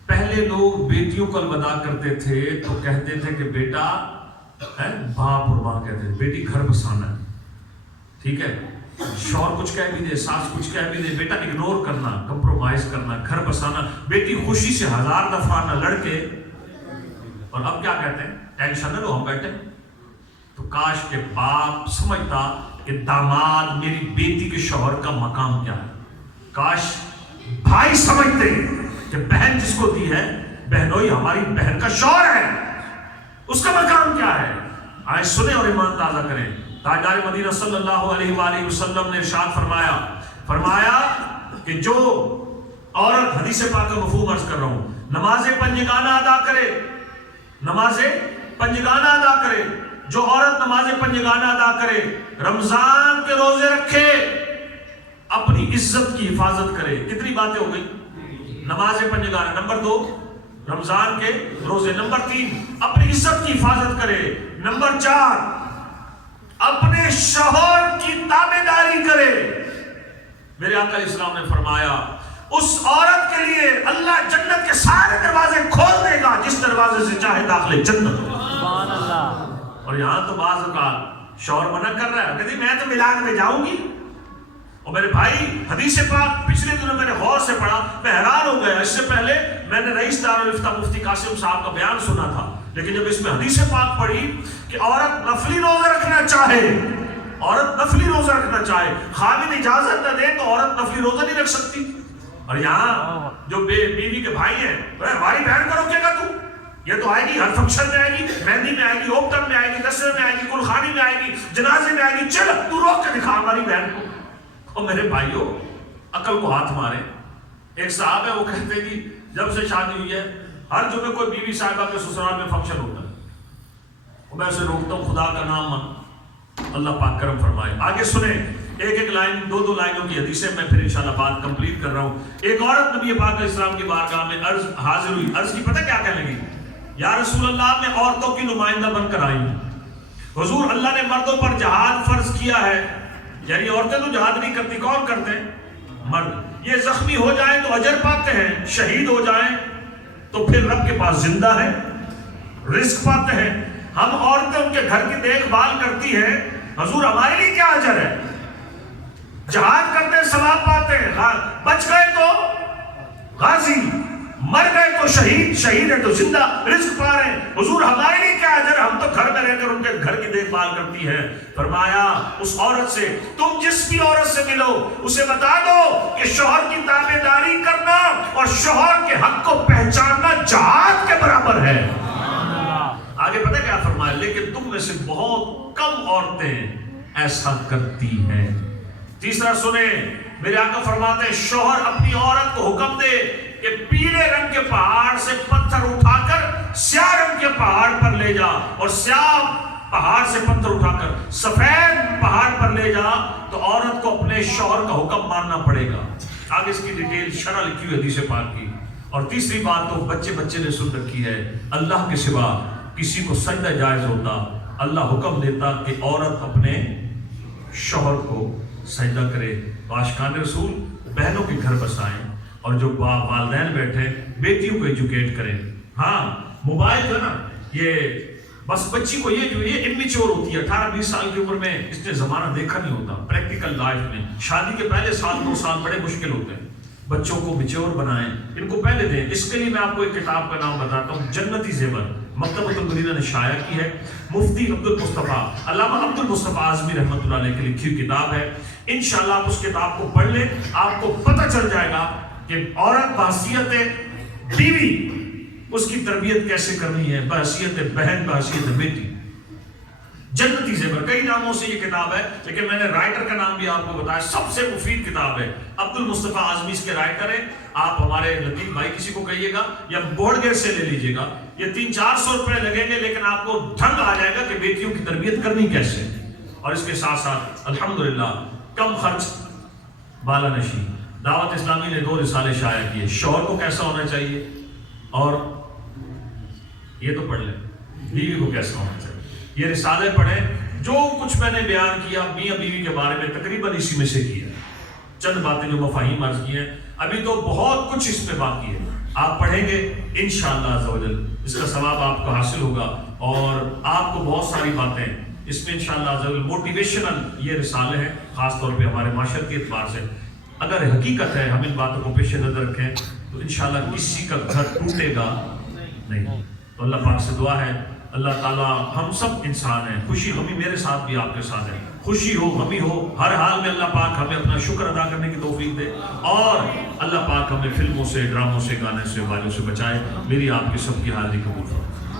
پہلے لوگ بیٹیوں کو الوداع کرتے تھے تو کہتے تھے کہ بیٹا, باپ اور ماں کہتے تھے بیٹی گھر بسانا ہے, ٹھیک ہے, شوہر کچھ کہہ بھی دے, ساس کچھ کہہ بھی دے, بیٹا اگنور کرنا, کمپرومائز کرنا, گھر بسانا, بیٹی خوشی سے 1000 دفعہ نہ لڑکے. اور اب کیا کہتے ہیں, ٹینشن نہ لو ہم بیٹھے. تو کاش کہ باپ سمجھتا کہ داماد میری بیٹی کے شوہر کا مقام کیا ہے. کاش بھائی سمجھتے کہ بہن جس کو دی ہے, بہنوئی ہماری بہن کا شوہر ہے, اس کا مقام کیا ہے. آئے سنیں اور ایمان تازہ کریں. تاجدار مدینہ صلی اللہ علیہ وآلہ وسلم نے ارشاد فرمایا کہ جو عورت, حدیث پاک کا مفہوم عرض کر رہا ہوں, نماز پنجگانہ ادا کرے, جو عورت نماز پنجگانہ ادا کرے, رمضان کے روزے رکھے, اپنی عزت کی حفاظت کرے. کتنی باتیں ہو گئی؟ نماز پنجگانہ نمبر 2, رمضان کے روزے نمبر 3, اپنی عزت کی حفاظت کرے نمبر 4, اپنے شوہر کی تابعداری کرے. میرے آقا علیہ السلام نے فرمایا اس عورت کے لیے اللہ جنت کے سارے دروازے کھول دے گا جس دروازے سے چاہے داخلے جنت ہو. سبحان اللہ. اور یہاں تو بعض اوقات شوہر منع کر رہا ہے, کہتی میں تو میلاد میں جاؤں گی. اور میرے بھائی حدیث پاک پچھلے دنوں میں نے غور سے پڑھا, میں حیران ہو گیا. اس سے پہلے میں نے رئیس دارالفتہ مفتی قاسم صاحب کا بیان سنا تھا, لیکن جب اس میں حدیث پاک پڑھی کہ عورت نفلی روزہ رکھنا چاہے, خاوند اجازت نہ دے تو عورت نفلی روزہ نہیں رکھ سکتی. اور یہاں جو بیوی کے بھائی ہیں, ہماری بہن کو روکے گا تو, یہ تو آئے گی ہر فنکشن میں, آئے گی مہندی میں, آئے گی اوپٹم میں, آئے گی دسویں میں, آئے گی گلخانی میں, آئے گی جنازے میں, آئے گی, چل تو روک کے دکھا ہماری بہن کو. اور میرے بھائیوں عقل کو ہاتھ مارے. ایک صاحب ہے, وہ کہتے ہیں کہ جب سے شادی ہوئی ہے ہر جمعے کوئی بیوی صاحبہ کے سسرال میں فنکشن ہوتا ہے, میں اسے روکتا ہوں, خدا کا نام من, اللہ پاک کرم فرمائے. آگے سنیں ایک لائن, 2 لائنوں کی حدیثیں, میں پھر انشاءاللہ بات کمپلیٹ کر رہا ہوں. ایک عورت نبی پاک علیہ السلام کی بارگاہ میں حاضر ہوئی. عرض کی پتہ کیا کہنے لگی, یا رسول اللہ میں عورتوں کی نمائندہ بن کر آئی ہوں. حضور اللہ نے مردوں پر جہاد فرض کیا ہے، یعنی عورتیں تو جہاد نہیں کرتی، کون کرتے ہیں؟ مرد. یہ زخمی ہو جائیں تو اجر پاتے ہیں، شہید ہو جائیں تو پھر رب کے پاس زندہ ہے، رزق پاتے ہیں. ہم عورتیں ان کے گھر کی دیکھ بھال کرتی ہیں، حضور ہمارے لیے کیا اجر ہے؟ جہاد کرتے ہیں ثواب پاتے ہیں، بچ گئے تو غازی، مر گئے تو شہید، شہید ہے تو زندہ، رزق پا رہے ہیں. حضور ہمارے لیے کیا اجر؟ ہم تو گھر میں رہ کر ان کے گھر کی دیکھ بھال کرتی ہیں. فرمایا اس عورت سے، تم جس بھی عورت سے ملو اسے بتا دو کہ شوہر کی تابعداری کرنا اور شوہر کے حق کو پہچاننا جہاد کے برابر ہے. آگے پتہ کیا فرمایا؟ لیکن تم میں سے بہت کم عورتیں ایسا کرتی ہیں. تیسرا سنیں، میرے آقا فرماتے ہیں شوہر اپنی عورت کو حکم دے کہ پیلے رنگ کے پہاڑ سے پتھر اٹھا کر سیاہ رنگ کے پہاڑ پر لے جا، اور سیاہ پہاڑ سے پتھر اٹھا کر سفید پہاڑ پر لے جا، تو عورت کو اپنے شوہر کا حکم ماننا پڑے گا. آگے اس کی ڈیٹیل شرح لکھی ہوئی حدیث پاک کی. اور تیسری بات تو بچے نے سن رکھی ہے، اللہ کے سوا کسی کو سجدہ جائز ہوتا. اللہ حکم دیتا کہ عورت اپنے شوہر کو سجدہ کرے. عاشقان رسول بہنوں کے گھر بسائیں، اور جو والدین بیٹھے بیٹیوں کو ایجوکیٹ کریں. ہاں موبائل جو ہے نا، یہ بس بچی کو یہ امیچور ہوتی ہے، 18-20 سال کی عمر میں اس نے زمانہ دیکھا نہیں ہوتا. پریکٹیکل لائف میں شادی کے پہلے سال 2 سال بڑے مشکل ہوتے ہیں. بچوں کو میچور بنائیں، ان کو پہلے دیں. اس کے لیے میں آپ کو ایک کتاب کا نام بتاتا ہوں، جنتی زیور، مکتبۃ المدینہ نے شائع کی ہے. مفتی عبدالمصطفیٰ علامہ عبدالمصطفیٰ اعظمی رحمۃ اللہ علیہ کی لکھی ہوئی کتاب ہے. انشاءاللہ آپ اس کتاب کو پڑھ لیں، آپ کو پتہ چل جائے گا کہ عورت بحیثیت بیوی اس کی تربیت کیسے کرنی ہے، بحیثیت بہن، بحیثیت بیٹی. جنتی زیور، کئی ناموں سے یہ کتاب ہے، لیکن میں نے رائٹر کا نام بھی آپ کو بتایا. سب سے مفید کتاب ہے. عبدالمصطفیٰ اعظمی اس کے رائٹر ہیں. آپ ہمارے لطیف بھائی کسی کو کہیے گا یا بورڈ گیٹ سے لے لیجئے گا. یہ 300-400 روپے لگیں گے، لیکن آپ کو ڈھنگ آ جائے گا کہ بیٹیوں کی تربیت کرنی کیسے. اور اس کے ساتھ ساتھ الحمدللہ کم خرچ بالا نشی دعوت اسلامی نے 2 رسالے شائع کیے. شوہر کو کیسا ہونا چاہیے، اور یہ تو پڑھ لیں بیوی کو کیسا ہونا چاہیے. یہ رسالے پڑھیں. جو کچھ میں نے بیان کیا میاں بیوی کے بارے میں تقریباً اسی میں سے کیا. چند باتیں جو مفاہیم عرض کی ہیں، ابھی تو بہت کچھ اس میں باقی ہے. آپ پڑھیں گے انشاءاللہ عز و جل اس کا ثواب آپ کو حاصل ہوگا، اور آپ کو بہت ساری باتیں اس میں انشاءاللہ عز و جل موٹیویشنل یہ رسالے ہیں، خاص طور پہ ہمارے معاشرتی اعتبار سے. اگر حقیقت ہے ہم ان باتوں کو پیش نظر رکھیں تو انشاءاللہ کسی کا گھر ٹوٹے گا نہیں. تو اللہ پاک سے دعا ہے، اللہ تعالیٰ ہم سب انسان ہیں، خوشی غمی میرے ساتھ بھی آپ کے ساتھ ہے، خوشی ہو غمی ہو ہر حال میں اللہ پاک ہمیں اپنا شکر ادا کرنے کی توفیق دے، اور اللہ پاک ہمیں فلموں سے، ڈراموں سے، گانے سے، واجوں سے بچائے. میری آپ کی سب کی حاضری قبول فرمائے.